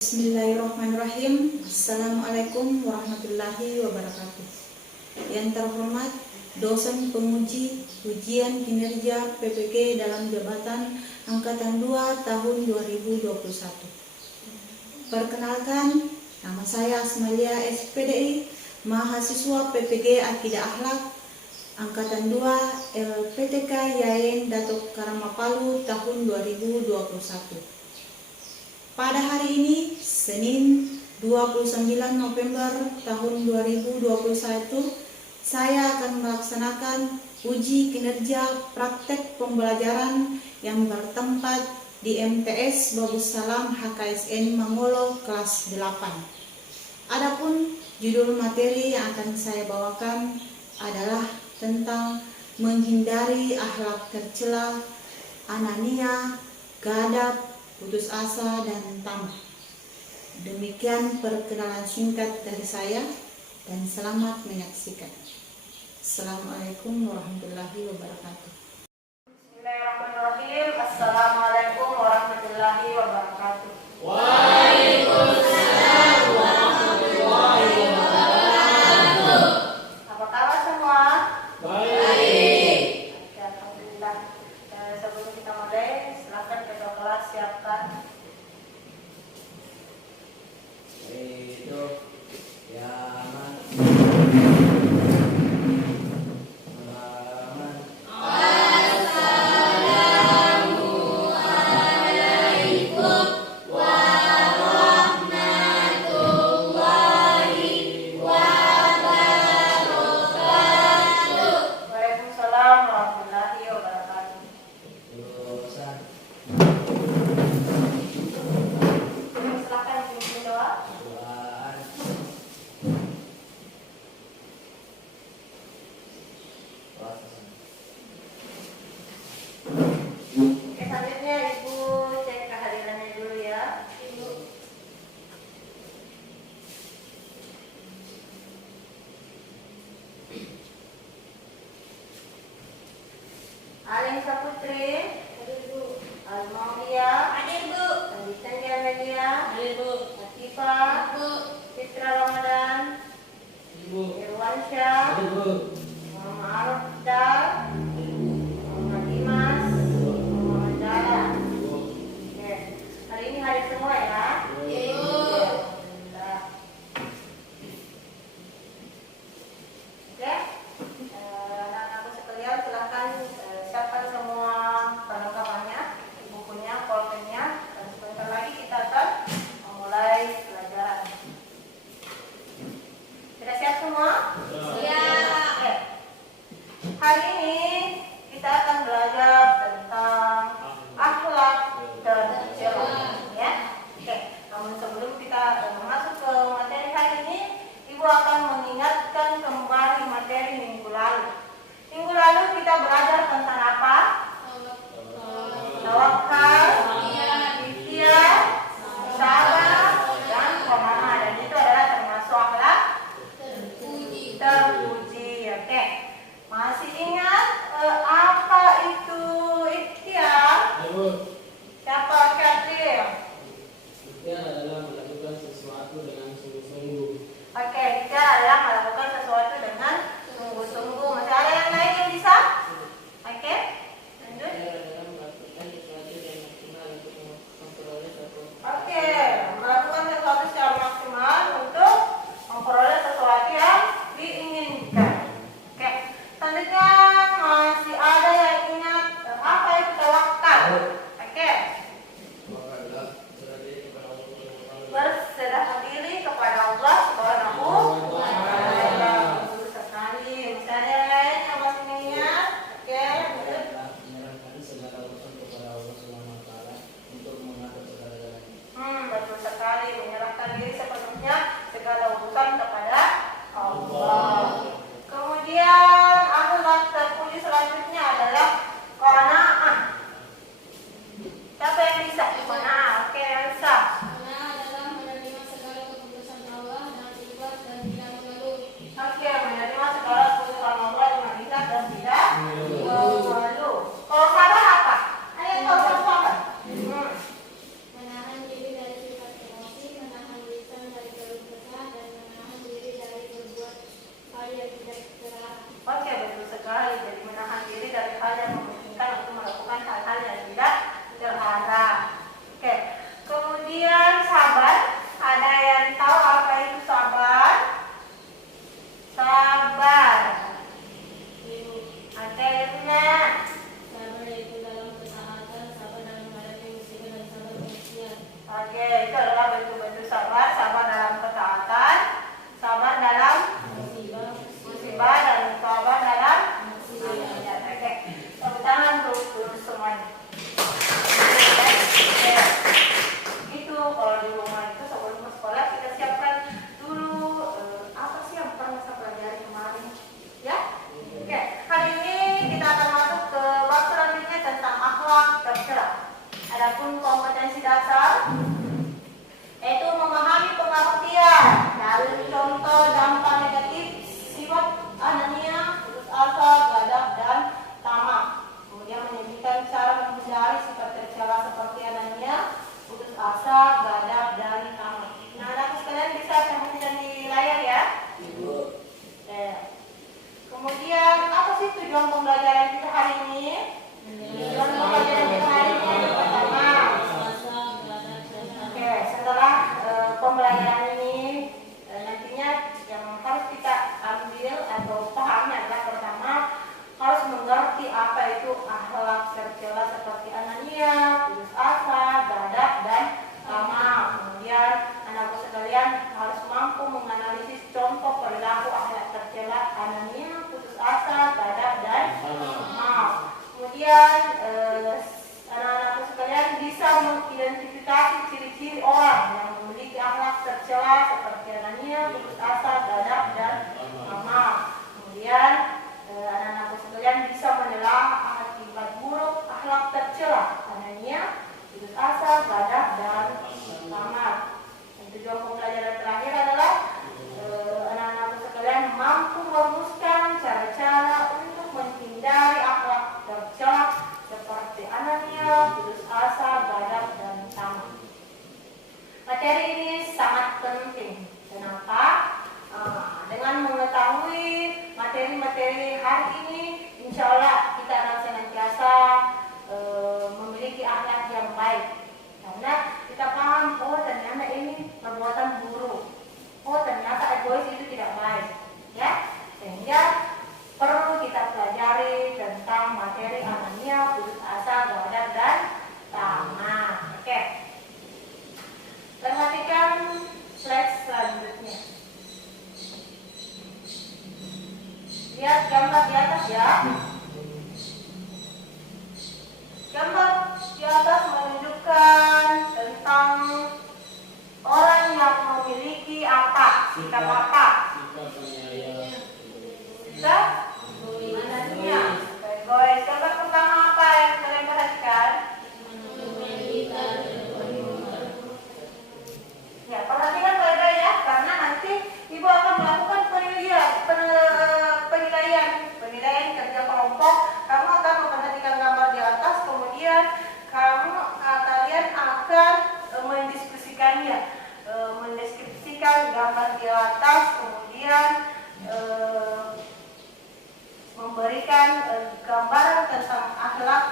Bismillahirrahmanirrahim. Assalamualaikum warahmatullahi wabarakatuh. Yang terhormat dosen penguji ujian kinerja PPG dalam jabatan Angkatan 2 tahun 2021. Perkenalkan, nama saya Asmalia SPDI, mahasiswa PPG Akidah Akhlak Angkatan 2 LPTK Yain Datuk Karamapalu tahun 2021. Pada hari ini, Senin 29 November tahun 2021, saya akan melaksanakan uji kinerja praktek pembelajaran yang bertempat di MTS Babus Salam HKSN Mangolo kelas 8. Adapun judul materi yang akan saya bawakan adalah tentang menghindari akhlak tercela, anania, gadab, putus asa, dan tamak. Demikian perkenalan singkat dari saya dan selamat menyaksikan. Assalamualaikum warahmatullahi wabarakatuh. Bismillahirrahmanirrahim. Assalamualaikum warahmatullahi wabarakatuh. Waalaikumsalam warahmatullahi wabarakatuh. Apa kabar semua? Baik. Oke, alhamdulillah. Sebelum kita mulai, silakan ketua kelas siapkan. Itu ya aman. Assalamualaikum warahmatullahi wabarakatuh. Waalaikumsalam warahmatullahi wabarakatuh. Lulusan Silakan pimpin doa. doaan. Oke, selanjutnya Ibu cek kehadirannya dulu ya. Ibu. Alim Saputri, Almaulia, Landitan Media, Latifah, Citra Ramadan, Irwansyah, Muhammad Arif Dar, Muhammad Dimas, Muhammad Dara. Oke, hari ini hari semua ya. Alhamdulillah. Oke, anak-anakku sekalian silakan siapkan semua perlengkapannya, bukunya, pulpennya, dan sebentar lagi kita akan memulai pelajaran. Sudah siap semua? Siap. Oke. Hari ini hal-hal yang memungkinkan untuk melakukan hal-hal yang tidak terlarang. Oke. Kemudian sabar. Ada yang tahu apa itu sabar? Sabar. Ada yang benar. Sabar itu dalam ketaatan, sabar dalam menghadapi musibah dan sabar pengertian. Oke, itu adalah bentuk-bentuk sabar. Sabar dalam ketaatan, sabar dalam musibah, dan sabar dalam musibah. Oke, tepuk tangan untuk semuanya. Oke. Itu kalau di rumah itu sebelum ke sekolah kita siapkan dulu apa sih yang pernah saya pelajari kemarin, ya? Oke, hari ini kita akan masuk ke bab selanjutnya tentang akhlak tercela. Adapun kompetensi dasar yaitu memahami pengertian dari contoh dampak negatif sifat Anania, putus asa, gadab, dan tamak. Kemudian menyebutkan cara menghindari sifat tercela seperti Anania, putus asa, gadab, dan tamak. Nah, anak sekalian bisa perhatikan di layar ya. Ibu. Kemudian apa sih tujuan pembelajaran kita hari ini? Tujuan pembelajaran kita hari ini yang pertama. Oke, setelah pembelajaran ini nantinya yang harus kita ambil atau pahami adalah pertama harus mengerti apa itu akhlak tercela seperti Anania, putus asa, gadab, dan tamak. Kemudian anak sekalian harus mampu menganalisis contoh perilaku akhlak tercela Anania, putus asa, gadab, dan tamak. Kemudian anak-anak sekalian bisa mengidentifikasi ciri-ciri orang yang memiliki akhlak tercela seperti Anania, putus asa, gadab, dan tamak. Kemudian anak-anak sekalian bisa menelaah akibat buruk akhlak tercela Anania, putus asa, gadab, dan tamak. Tujuan pembelajaran terakhir adalah anak-anak sekalian mampu merumuskan cara-cara untuk menghindari akhlak tercela seperti Anania, putus asa, gadab, dan tamak. Materi ini sangat penting. Kenapa? Dengan mengetahui materi-materi hari ini, insya Allah kita akan senantiasa memiliki akhlak yang baik. Karena kita paham, oh ternyata ini perbuatan buruk. Oh ternyata egois itu tidak baik. Ya, sehingga perlu kita pelajari tentang materi Anania, putus asa, gadab, dan tamak. Oke. Perhatikan slide selanjutnya. Lihat gambar di atas ya. Gambar di atas menunjukkan tentang orang yang memiliki apa, sikap apa? Sikap Anania. Baik, gambar pertama apa yang kalian perhatikan? Ya, perhatikan baik-baik ya, karena nanti ibu akan melakukan penilaian kerja kelompok. Kamu akan memperhatikan gambar di atas, kemudian kalian akan mendiskusikannya, mendeskripsikan gambar di atas, kemudian memberikan gambaran tentang akhlak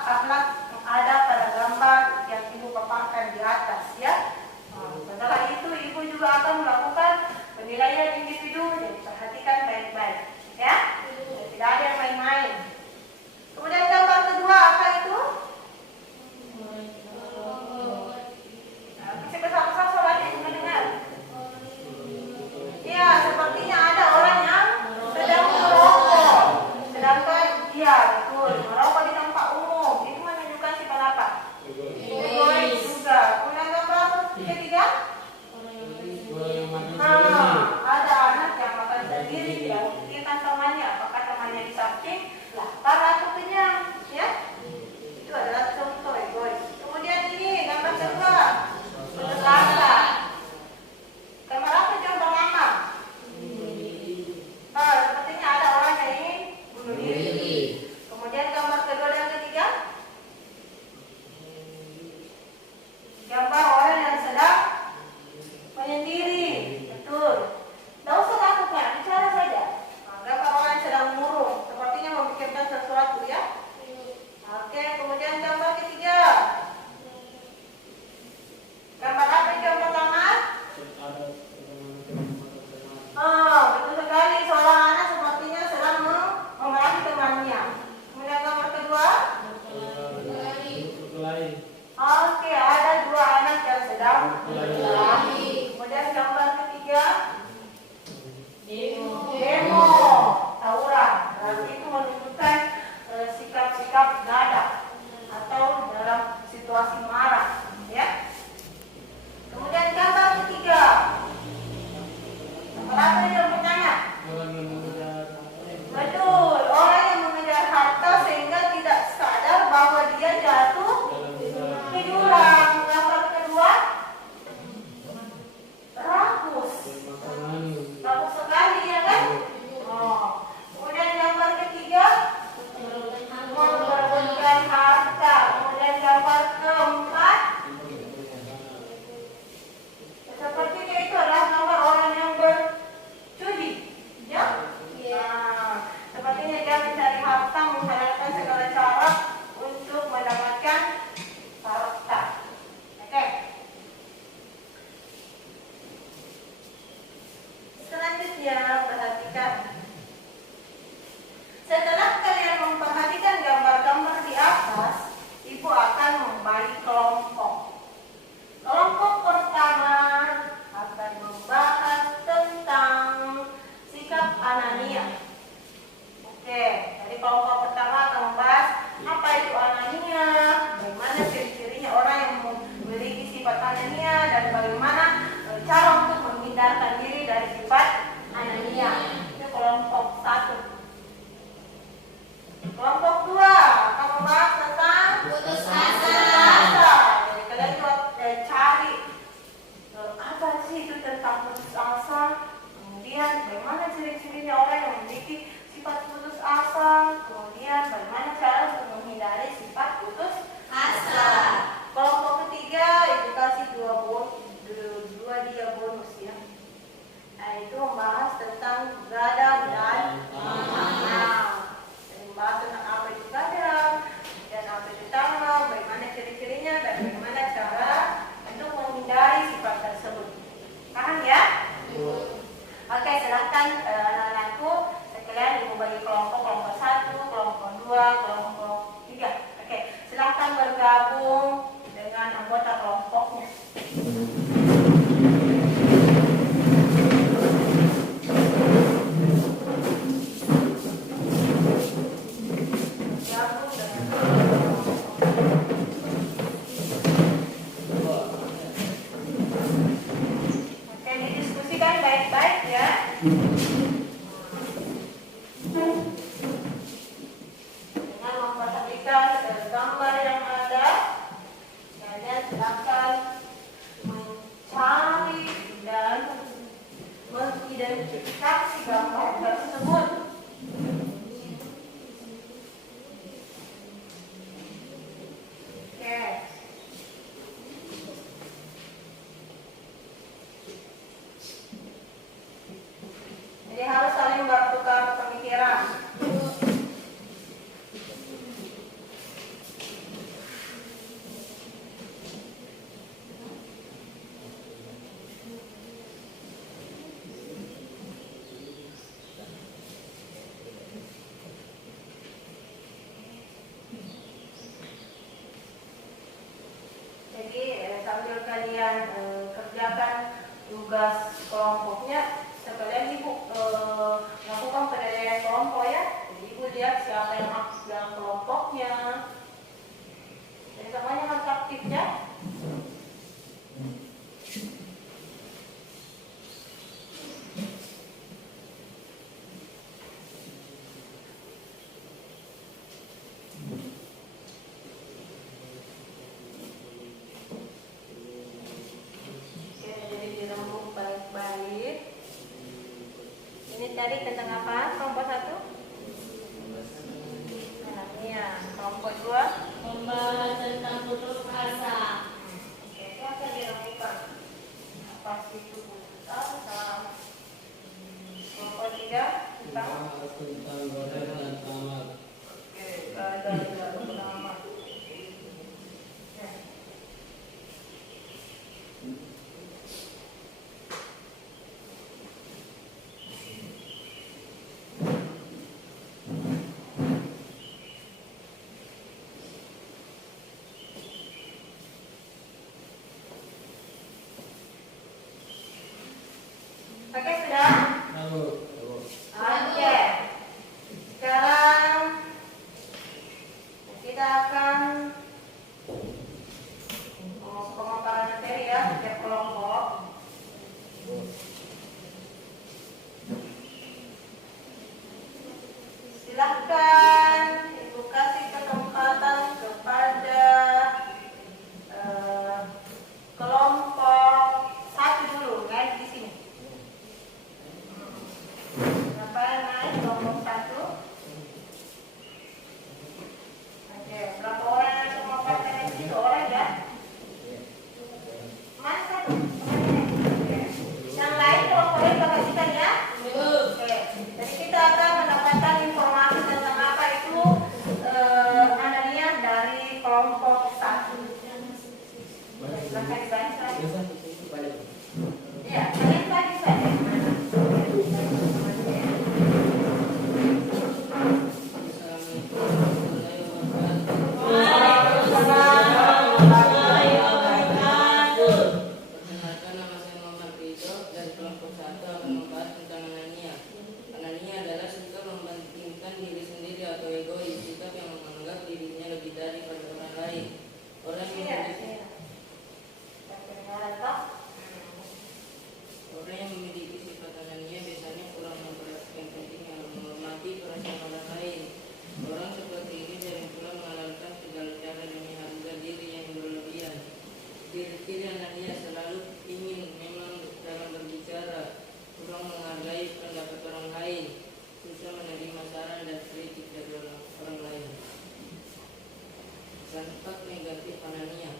yang ada pada gambar yang ibu paparkan di atas ya. Setelah itu ibu juga akan melakukan penilaian individu, jadi perhatikan baik-baik ya. Tidak ada yang main-main. Kemudian gambar kedua apa itu? Bisa bersama-sama soalnya yang mendengar. Ya, sepertinya ada orang yang sedang merokok. Sedangkan dia merokok di tempat umum. Itu menunjukkan bergabung dengan anggota kelompoknya. Bergabung dengan Oke, didiskusikan baik-baik ya. Dengan memperhatikan gambar yang ada, kalian silakan mencari dan mengidentifikasi gambar tersebut. Oke. Jadi harus saling bertukar pemikiran. Jadi sambil kalian kerjakan tugas kelompoknya, sekalian ibu melakukan penilaian kelompok ya. Jadi ibu lihat siapa yang aktif dalam kelompoknya. Jadi semuanya harus aktif ya. Oke, jadi dirembuk baik-baik. Ini tadi tentang apa? Kelompok 1? Iya, kelompok 2. Membahas tentang putus asa. Oke, itu akan dirembukkan. Apa sih itu putus asa? Kelompok 3 tentang tentang goda dan kamar. oke, ada beberapa. Oke, sudah? Tahu. Oke. Sekarang kita akan pemaparan materi ya setiap kelompok. Silahkan ibu kasih kesempatan kepada kelompok 1 dulu ya di sini. Siapa yang naik kelompok 1? Oke, berapa orang yang semua partai di situ? Orang ya? Mas 1. Oke. Yang lain kelompok lain perhatikan ya. Oke. Jadi kita akan mendapatkan informasi tentang apa itu Anania dari kelompok 1. Silakan dibaca. Iya, kalian tadi saja. Perkenalkan, nama saya Muhammad Ridho dari kelompok 1 akan membahas tentang Anania. Anania adalah sikap mementingkan diri sendiri atau egois, sikap yang menganggap dirinya lebih daripada orang lain. Orang yang memiliki Orang yang memiliki sifat Anania biasanya kurang memperhatikan pentingnya menghormati perasaan orang lain. Orang seperti ini sering pula menghalalkan segala cara demi harga diri yang berlebihan. Ciri-ciri Anania selalu ingin memang dalam berbicara, kurang menghargai pendapat orang lain, susah menerima saran dan kritik dari orang lain. Dampak negatif Anania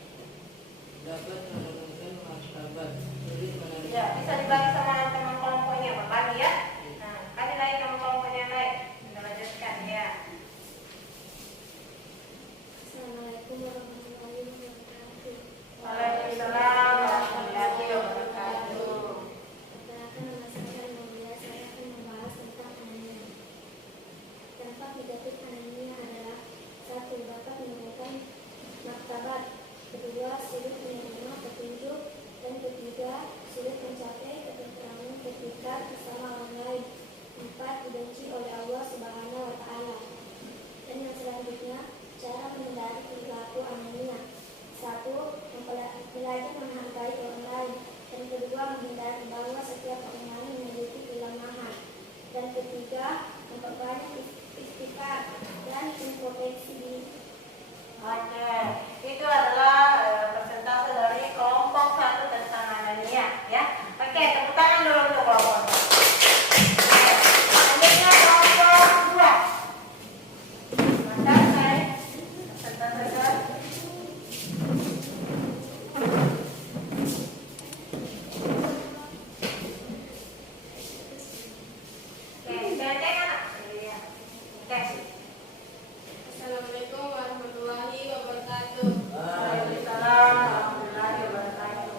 dapat menurunkan martabat, sulit menerima. Ya, bisa dibagi sama teman kelompoknya, berbagi ya. Nah, kali naik teman kelompoknya naik. Kita lanjutkan ya. Assalamualaikum warahmatullahi wabarakatuh. Waalaikumsalam warahmatullahi wabarakatuh. Perkenalkan, nama saya Mulia. Saya akan membahas tentang anemia. Dampak negatif anemia adalah 1. Dapat menurunkan martabat bersahabat. Kedua, sulit menerima petunjuk. Dan ketiga, sulit mencapai ketentraman ketika bersama orang lain. 4. Dibenci oleh Allah Subhanahu wa Ta'ala. Dan yang selanjutnya, cara menghindari perilaku anomia. 1. Belajar menghargai orang lain. Dan kedua, menghindari bahwa setiap orang lain memiliki kelemahan. Dan ketiga, memperbanyak istighfar dan introspeksi diri. Oke, itu adalah persentase dari kelompok 1 tentang anemia, ya. Oke, tepuk tangan dulu untuk kelompok 1. Selanjutnya kelompok 2. Maka saya persentase. Assalamualaikum warahmatullahi wabarakatuh. Waalaikumsalam warahmatullahi wabarakatuh.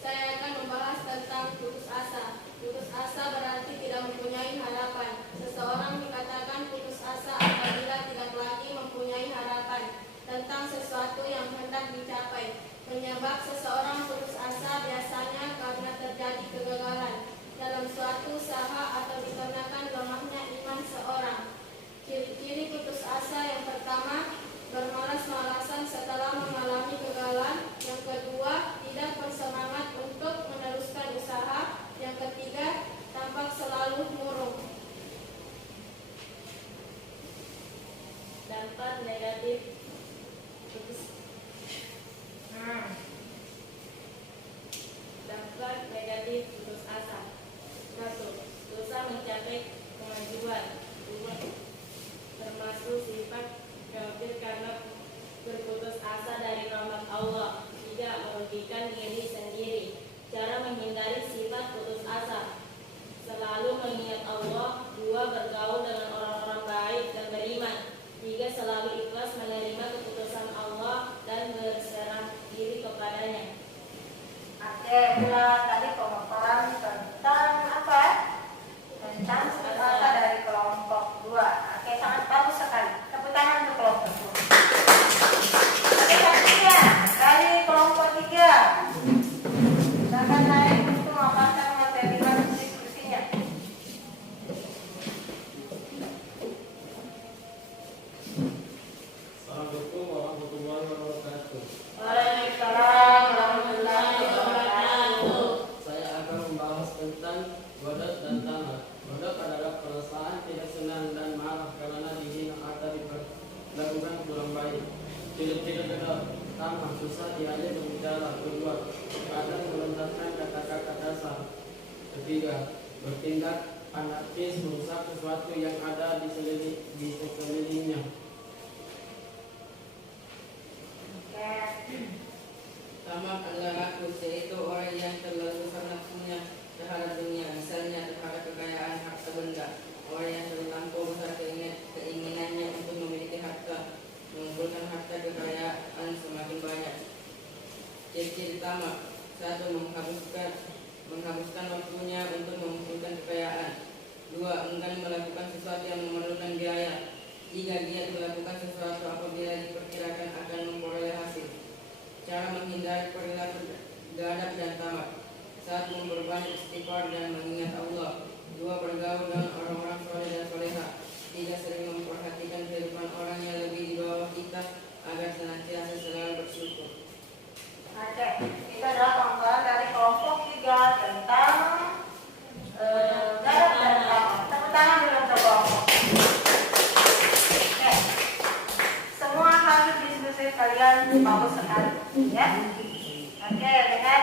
Saya akan membahas tentang putus asa. Putus asa berarti tidak mempunyai harapan. Seseorang dikatakan putus asa apabila tidak lagi mempunyai harapan tentang sesuatu yang hendak dicapai. Penyebab seseorang putus asa biasanya karena terjadi kegagalan dalam suatu usaha atau dikarenakan lemahnya iman seorang. Ciri-ciri putus asa yang pertama, bermalas-malasan setelah mengalami kegagalan. Yang kedua, tidak bersemangat untuk meneruskan usaha. Yang ketiga, tampak selalu murung. Dampak negatif putus asa. 1. Susah mencapai kemajuan. 2. Termasuk sifat kafir karena berputus asa dari rahmat Allah. 3. Merugikan diri sendiri. Cara menghindari sifat putus asa: selalu mengingat Allah. 2. Bergaul dengan orang-orang baik dan beriman. 3. Selalu ikhlas menerima keputusan Allah dan berserah diri kepadanya. Oke, itulah tadi pemaparan tentang apa? Tentang putus asa dari kelompok 2. Oke, sangat bagus sekali. Tepuk tangan untuk kelompok 2. Oke, selanjutnya dari kelompok 3. Silakan naik untuk memaparkan materi diskusinya. Assalamualaikum warahmatullahi wabarakatuh. Waalaikumsalam warahmatullahi wabarakatuh. Saya akan membahas tentang godot dan tamat. Godot adalah perasaan tidak senang dan marah karena dihina atau diperlakukan kurang baik. Ciri-ciri godot: tamat, susah diajak berbicara. 2. Kadang melontarkan kata-kata kasar. 3. Bertindak anarkis, merusak sesuatu yang ada di sekelilingnya. Tamak adalah rakus, yaitu orang yang terlalu besar nafsunya terhadap dunia, misalnya terhadap kekayaan harta benda. Orang yang terlampau besar keinginannya untuk memiliki harta, mengumpulkan harta kekayaan semakin banyak. Ciri-ciri tamak: 1. Menghabiskan waktunya untuk mengumpulkan kekayaan. 2. Enggan melakukan sesuatu yang memerlukan biaya. 3. Giat melakukan sesuatu apabila diperkirakan akan memperoleh hasil. Cara menghindari perilaku gadap dan tamak: 1. Memperbanyak istighfar dan mengingat Allah. 2. Bergaul dengan orang-orang soleh dan soleha. 3. Sering memperhatikan kehidupan orang yang lebih di bawah kita agar senantiasa selalu bersyukur. Oke, itu adalah pemaparan dari kelompok 3 tentang gadap dan tamak. Tepuk tangan dulu untuk kelompok. Oke, semua hasil diskusi kalian bagus sekali, ya. Oke, dengan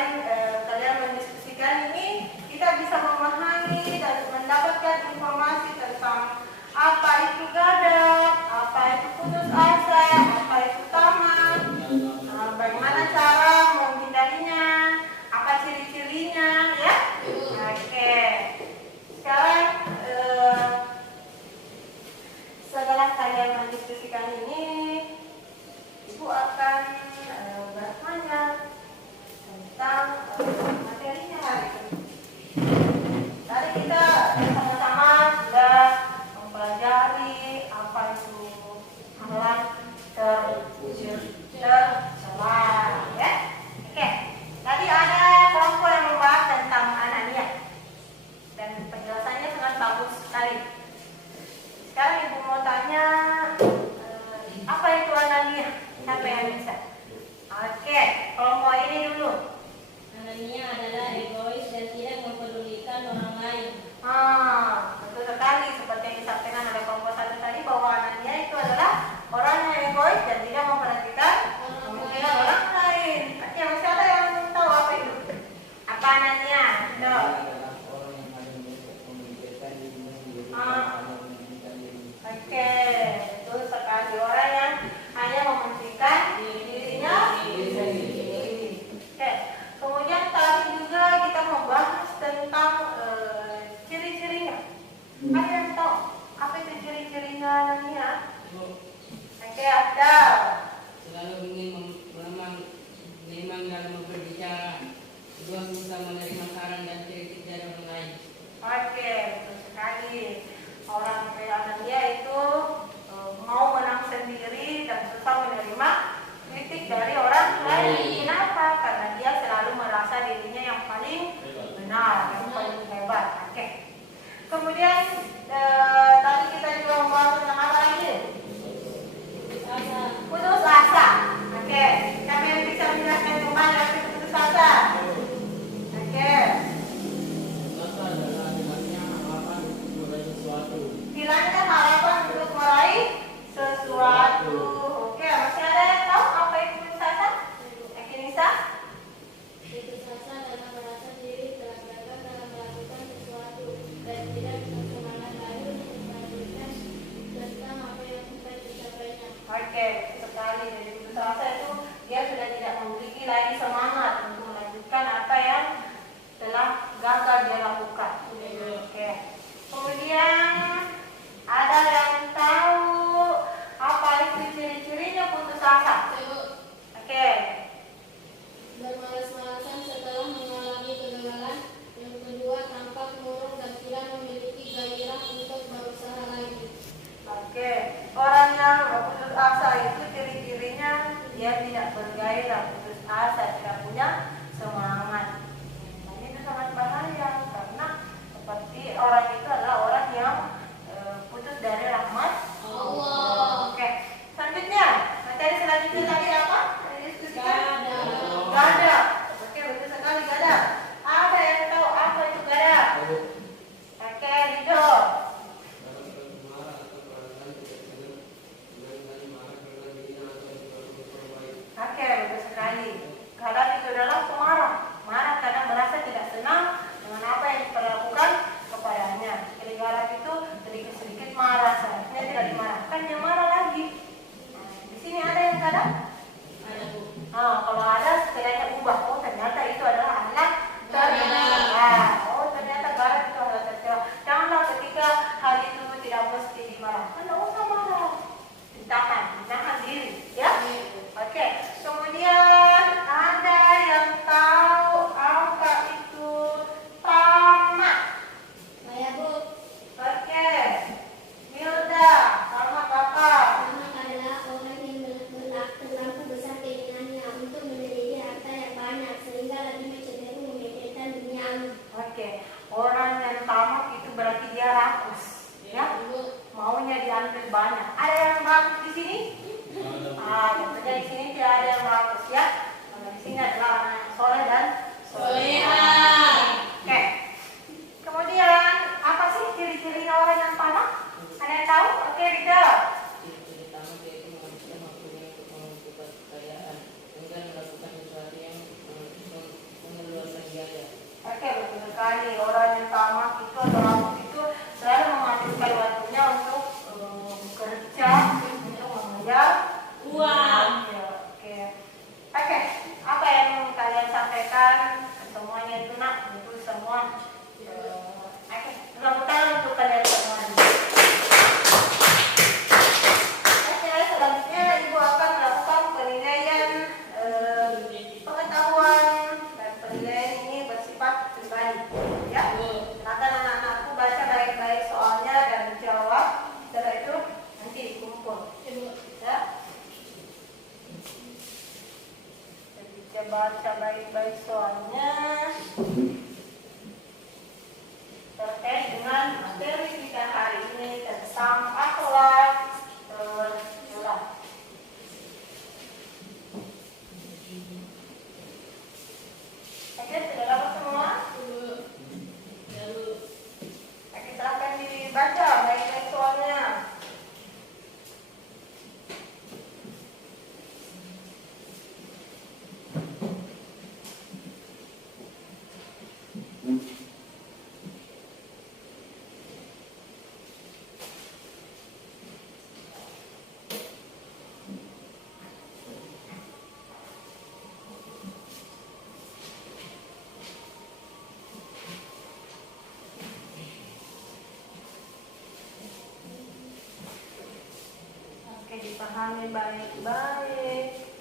kalian mendiskusikan ini, kita bisa memahami dan mendapatkan informasi tentang apa itu gadap, apa itu putus asa, apa itu tamak, bagaimana cara menghindarinya, apa ciri-cirinya, ya. Oke, sekarang setelah kalian mendiskusikan ini, Ibu akan bertanya tentang materinya hari ini. Tadi kita sama-sama sudah mempelajari apa itu amalan tercela Siapa yang bisa? Oke, kelompok ini dulu. Anania adalah egois dan tidak mempedulikan orang lain. Betul sekali seperti yang disampaikan oleh kelompok satu tadi bahwa Anania itu adalah orang yang egois dan tidak memperhatikan kemungkinan orang lain. Oke, masih ada yang tahu apa itu? Apa Anania? No. Oke, betul sekali, orang yang hanya mementingkan dirinya sendiri. Oke, kemudian tadi juga kita membahas tentang ciri-cirinya. Ada yang tahu apa itu ciri-cirinya Anania? Oke, ada. Selalu ingin memang dalam berbicara, kedua bisa menerima saran dan kritik dari orang lain. Oke, betul sekali. Orang kayak Anania itu mau menang sendiri dan susah menerima kritik dari orang lain. Kenapa? Karena dia selalu merasa dirinya yang paling benar, yang paling hebat. Oke. Kemudian tadi kita juga membahas tentang apa lagi? Putus asa. Oke. Siapa yang bisa menjelaskan kembali apa itu putus asa? Oke. Asa adalah hilangnya harapan meraih sesuatu. Hilangnya harapan untuk meraih sesuatu. Oke, masih ada yang tahu apa itu putus asa? Nisa? Putus asa adalah merasa diri telah gagal dalam melakukan sesuatu dan tidak bersemangat lagi untuk melanjutkan tentang apa yang sudah dicapainya. Oke, sekali. Jadi putus asa itu dia sudah tidak memiliki lagi semangat untuk melanjutkan apa yang telah gagal dia lakukan. Oke. Kemudian ada yang tahu apa itu ciri-cirinya putus asa? Oke. Bermalas-malasan setelah mengalami kegagalan. Yang kedua, tampak murung dan tidak memiliki gairah untuk berusaha lagi. Oke. Orang yang putus asa itu ciri-cirinya dia tidak bergairah, putus asa, tidak punya semangat. Nah, ini sangat bahaya karena seperti orang itu adalah orang yang putus dari rahmat Allah. Oke. Selanjutnya, materi selanjutnya tadi apa? Gada. Oke, betul sekali gada. Ada yang tahu apa itu gada? Oke, Rido. Oke, betul sekali. Gada itu adalah pemarah. Marah karena merasa tidak senang dengan apa yang diperlakukan kepadanya. Jadi gada itu sedikit-sedikit marah, seharusnya tidak dimarahkan, dia marah lagi. Nah, di sini ada yang gada? Kalau ada setidaknya ubah. Oh, ternyata itu adalah anak tercela. Oh, ternyata barat itu adalah tercela. Janganlah ketika hal itu tidak mesti dimarahkan, tidak usah marah. Ditahan diri, ya. Oke. Kemudian ada yang tahu apa itu tamak? Saya Bu, Oke. Milda, tamak apa? tamak adalah orang yang terlampau besar keinginannya untuk memiliki harta yang banyak sehingga lebih cenderung memikirkan duniawi. Oke. Orang yang tamak itu berarti dia rakus, ya. Maunya diambil banyak. Ada yang rakus di sini? Tentunya di sini tidak ada yang rakus, ya. Di sini adalah orang yang soleh dan soleha. Oke. Kemudian apa sih ciri-cirinya orang yang tamak? Ada yang tahu? Oke, Rida. Ciri-ciri tamak yaitu menghabiskan waktunya untuk mengumpulkan kekayaan, enggan melakukan sesuatu yang mengeluarkan biaya. Oke, betul sekali. Orang yang tamak itu atau rakus itu selalu menghabiskan waktunya untuk bekerja, untuk mengejar uang. Ya, oke. Oke, apa yang kalian sampaikan semuanya itu nak, itu semua. Oke, tepuk tangan untuk kalian semua. Oke, selanjutnya Ibu akan melakukan penilaian pengetahuan dan penilaian ini bersifat pribadi. Ya, silakan anak-anakku baca baik-baik soalnya dan jawab. Setelah itu nanti dikumpul. Ya. Jadi baca baik-baik soalnya terkait dengan materi kita hari ini tentang akhlak tercela. dipahami baik-baik.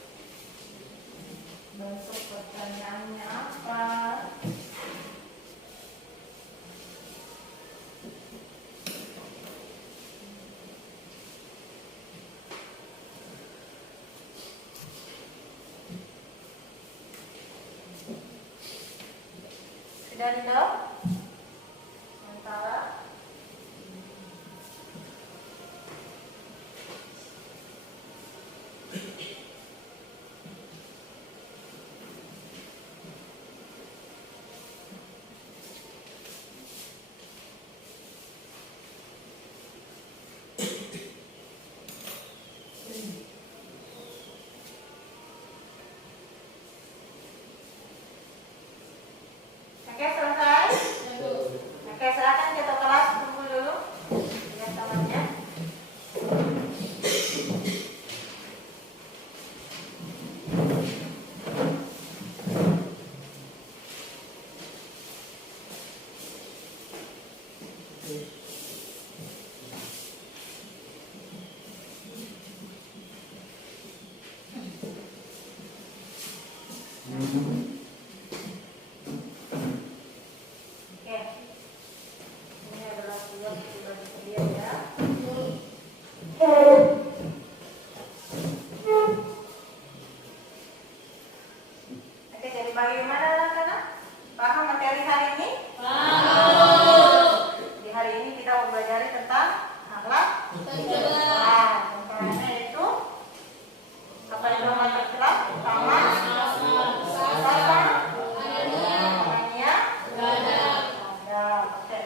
Bentuk pertanyaannya apa? Sudah dijawab? Sementara oke, selesai? Oke, silakan kita kelas tunggu dulu. Lihat tangannya. Oke. Ini adalah tugas yang sudah tersedia ya. Oke, jadi bagaimana anak-anak? Paham materi hari ini? Di hari ini kita mempelajari tentang akhlak tercela. Contohnya itu apa itu akhlak tercela? Pertama, Anania, gadab. Oke.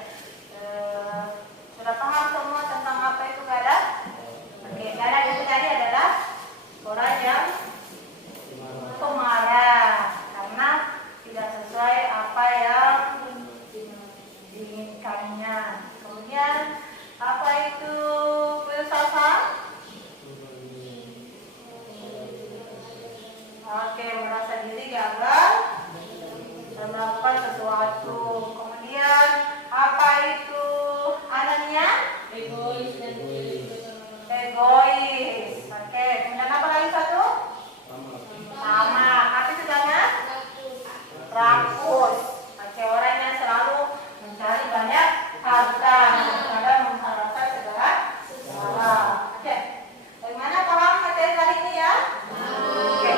Sudah paham semua tentang apa itu gadab? Oke, gadab itu tadi adalah orang yang pemarah karena tidak sesuai apa yang diinginkannya. Kemudian apa itu putus asa? Oke, merasa diri gagal dan melakukan sesuatu. Kemudian apa itu anaknya? Egois dan Egois. Oke, kemudian apa lagi satu? Sama. Tapi sudahnya rakus. Oke, orang yang selalu mencari banyak harta dan kadang mengharapkan segala sesuatu. Oke, bagaimana paham materi kali ini ya? Oke.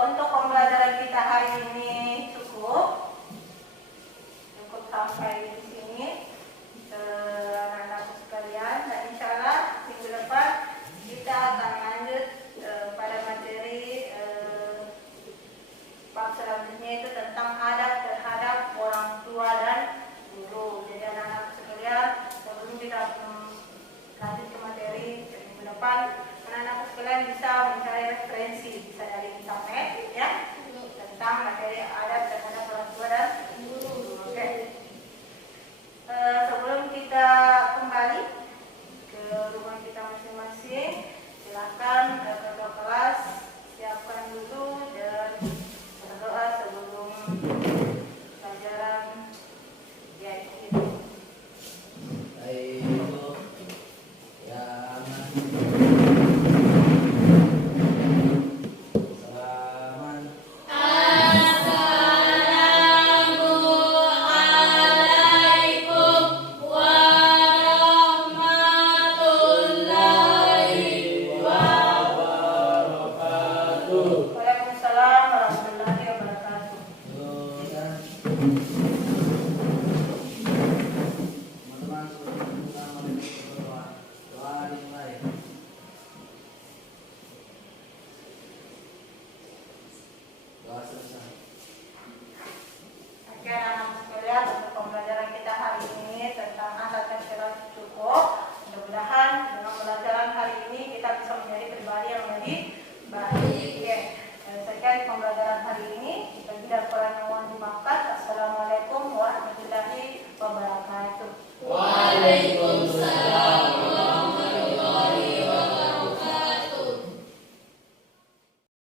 Untuk pembelajaran kita hari ini cukup sampai di sini, anak-anak sekalian. Dan insya Allah minggu depan kita akan lanjut pada materi bab selanjutnya, itu tentang adab terhadap orang tua dan guru. Jadi anak-anak sekalian, sebelum kita lanjut ke materi minggu depan, anak-anak sekalian bisa mencari referensi, bisa dari internet ya, tentang materi adab terhadap orang tua dan guru. Oke. Sebelum kita kembali ke rumah kita masing-masing, silakan ketua kelas siapkan dulu dan berdoa sebelum pelajaran yaitu Waalaikumsalam warahmatullahi wabarakatuh. Teman-teman, sebelum kita berdoa, doa dimulai. Doa selesai. Oke, anak-anak sekalian, untuk pembelajaran kita hari ini tentang